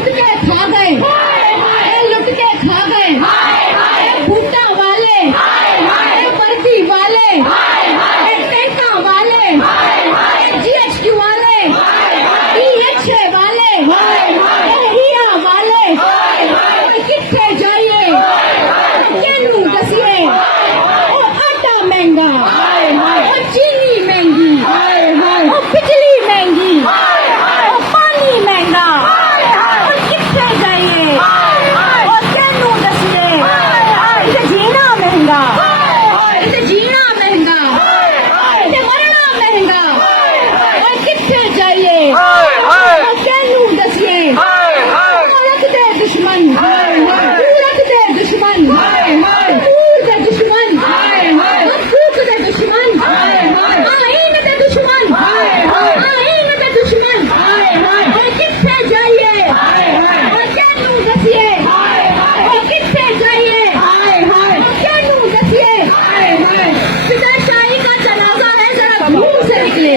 लुट के खा गए, लुट के खा गए, भुट्टा वाले, वर्दी वाले, टैंका वाले, GHQ वाले, DHA वाले, हिया वाले, कितने जाइए केनू दसिए, आटा महंगा, चीनी महंगी, बिजली महंगी, पानी महंगा, कितने जाइए और केनू दसिए, इसे जीना महंगा, इसे जीना महंगा, इसे मरना महंगा, और कितने जाइए और केनू दसिए, औरत दे दुश्मन, सूरत दे दुश्मन, सूर दे दुश्मन, फूक दे दुश्मन, आईन दे दुश्मन, आईन दे दुश्मन, और कितने जाइए और केनू दसिए, और कितने जाइए और केनू दसिए, फिदाशाही का जनाजा है, जरा दूर से निकले।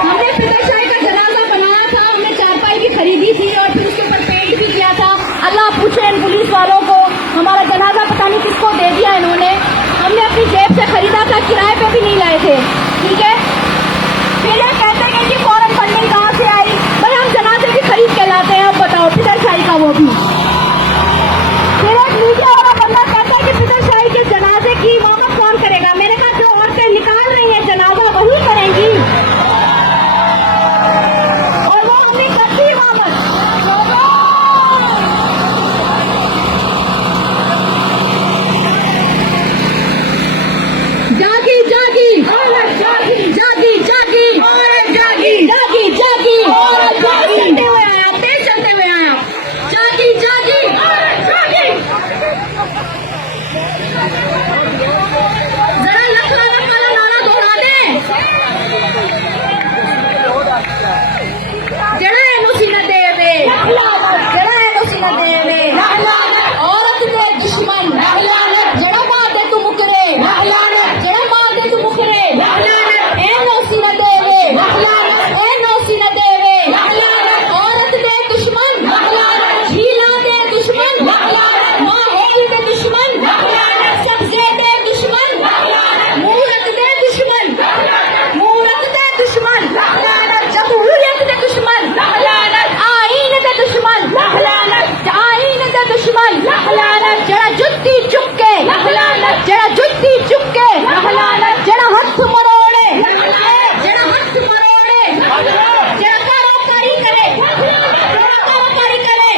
हमने फिदाशाही का जनाजा बनाया था, हमने चारपाई भी खरीदी थी और फिर उसके ऊपर पेंट भी किया था। अल्लाह पूछे इन पुलिस वालों को, हमारा जनाजा पता नहीं किसको दे दिया इन्होंने, हमने अपनी जेब से खरीदा था, किराए पे भी नहीं लाए थे, ठीक है। फिर ये कहते हैं कि फौरन फंडिंग कहाँ से आई, भाई हम जनाजे भी खरीद के लाते हैं, अब बताओ फिदाशाही का वो भी। फिर एक मीडिया वाला बंदा कहता है कि फिदाशाही के जनाजे की इमामत कौन करेगा। मैंने कहा जो औरतें निकाल रही हैं जनाजा वही करेंगी, और वो हमने करती इमामत। जागी जागी औरत जागी, जागी जागी औरत जागी, जागी जागी औरत जागी, चलते हुए आया, तेज चलते हुए आया, जागी जागी औरत जागी। जरा लखनऊ वाला नारा दोहरा दे, जरा एनओसी न देवे, जरा एनओसी न देवे, औरत दे दुश्मन, जरा मार दे तू मुकरे, जरा मार दे तू मुकरे, एनओसी न देवे, एनओसी न देवे, औरत दे दुश्मन, झीला दे दुश्मन, माहेल दे दुश्मन, सब्जे दे दुश्मन, मूरत दे दुश्मन, मूरत दे दुश्मन, जमहूरियत दे दुश्मन, आईन दे दुश्मन, आईन दे दुश्मन, जरा जुत्ती चुक के, जरा जुत्ती चुक के, जरा हथ मरोड़े, जरा हथ मरोड़े, जरा काराकारी करे, काराकारी करे।